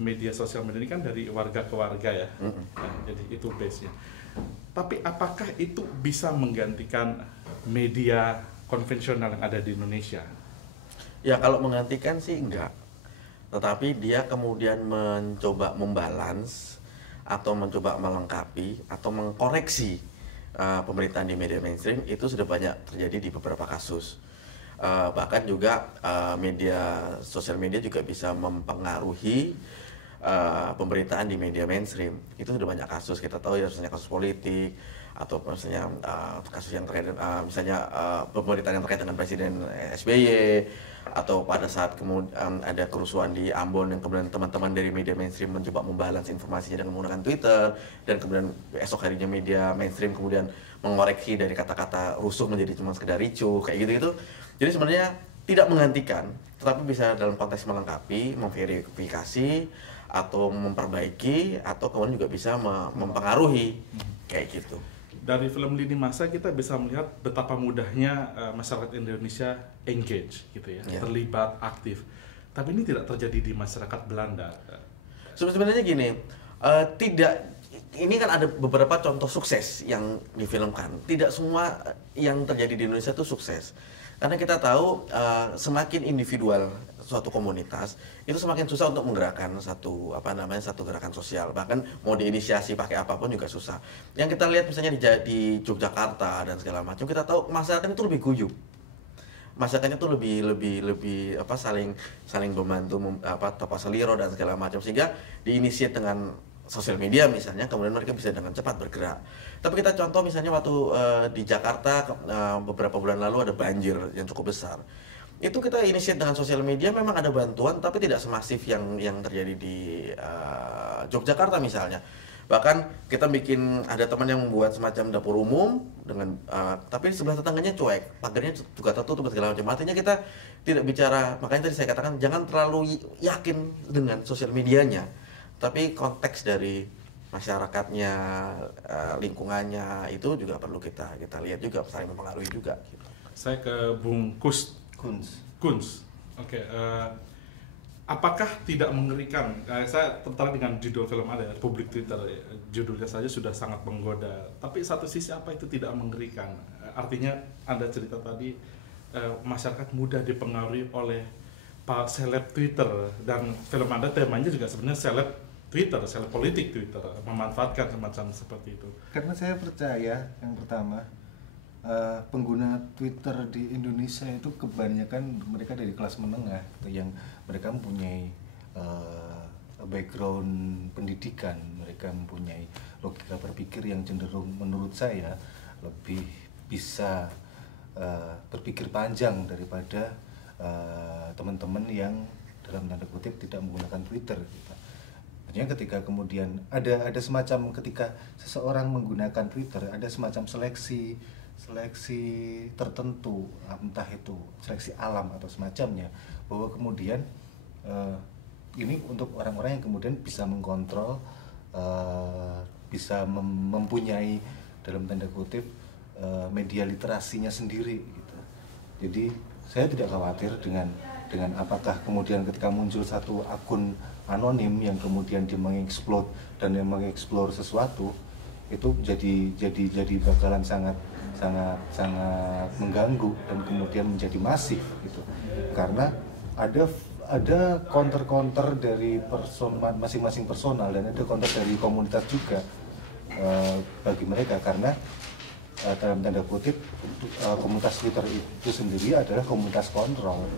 media sosial media ini kan dari warga ke warga ya. Nah, jadi itu base-nya. Tapi apakah itu bisa menggantikan media konvensional yang ada di Indonesia? Ya kalau menggantikan sih enggak. Tetapi dia kemudian mencoba membalance atau mencoba melengkapi atau mengkoreksi pemberitaan di media mainstream itu sudah banyak terjadi di beberapa kasus. Bahkan juga media sosial media juga bisa mempengaruhi pemberitaan di media mainstream. Itu sudah banyak kasus, kita tahu ya, misalnya kasus politik atau misalnya kasus yang terkait misalnya pemberitaan yang terkait dengan Presiden SBY, atau pada saat kemudian ada kerusuhan di Ambon yang kemudian teman-teman dari media mainstream mencoba membalance informasinya dengan menggunakan Twitter, dan kemudian esok harinya media mainstream kemudian mengoreksi dari kata-kata rusuh menjadi cuma sekedar ricuh kayak gitu-gitu. Jadi sebenarnya tidak menggantikan, tetapi bisa dalam konteks melengkapi, memverifikasi atau memperbaiki, atau kemudian juga bisa mempengaruhi kayak gitu. Dari film Lini Masa kita bisa melihat betapa mudahnya masyarakat Indonesia engage gitu ya, terlibat aktif. Tapi ini tidak terjadi di masyarakat Belanda. Sebenarnya gini, ini kan ada beberapa contoh sukses yang difilmkan. Tidak semua yang terjadi di Indonesia itu sukses. Karena kita tahu semakin individual suatu komunitas itu semakin susah untuk menggerakkan satu gerakan sosial, bahkan mau diinisiasi pakai apapun juga susah. Yang kita lihat misalnya di Yogyakarta dan segala macam, kita tahu masyarakat itu lebih guyup, masyarakatnya itu lebih saling membantu, topa seliro dan segala macam, sehingga diinisiasi dengan sosial media misalnya, kemudian mereka bisa dengan cepat bergerak. Tapi kita contoh misalnya waktu di Jakarta beberapa bulan lalu ada banjir yang cukup besar. Itu kita inisiasi dengan sosial media, memang ada bantuan tapi tidak semasif yang terjadi di Yogyakarta misalnya. Bahkan kita ada teman yang membuat semacam dapur umum dengan tapi sebelah tetangganya cuek, pagarnya juga tertutup segala macam. Artinya kita tidak bicara, makanya tadi saya katakan jangan terlalu yakin dengan sosial medianya, tapi konteks dari masyarakatnya, lingkungannya itu juga perlu kita lihat juga, saling mempengaruhi juga gitu. Saya ke Bung Kunz. Oke, apakah tidak mengerikan? Saya tertarik dengan judul film ada, Republik Twitter. Judulnya saja sudah sangat menggoda. Tapi satu sisi apa itu tidak mengerikan? Artinya Anda cerita tadi masyarakat mudah dipengaruhi oleh seleb Twitter, dan film Anda temanya juga sebenarnya seleb Twitter, seleb politik Twitter, memanfaatkan semacam seperti itu. Karena saya percaya yang pertama, pengguna Twitter di Indonesia itu kebanyakan mereka dari kelas menengah, yang mereka mempunyai background pendidikan, mereka mempunyai logika berpikir yang cenderung menurut saya lebih bisa berpikir panjang daripada teman-teman yang dalam tanda kutip tidak menggunakan Twitter. Artinya ketika kemudian ada semacam, ketika seseorang menggunakan Twitter, ada semacam seleksi tertentu, entah itu seleksi alam atau semacamnya, bahwa kemudian ini untuk orang-orang yang kemudian bisa mengkontrol, bisa mempunyai dalam tanda kutip media literasinya sendiri gitu. Jadi saya tidak khawatir dengan apakah kemudian ketika muncul satu akun anonim yang kemudian dia mengeksplor dan yang mengeksplor sesuatu itu jadi bakalan sangat mengganggu dan kemudian menjadi masif gitu, karena ada counter dari masing-masing personal, dan ada counter dari komunitas juga bagi mereka, karena dalam tanda kutip komunitas Twitter itu sendiri adalah komunitas kontrol.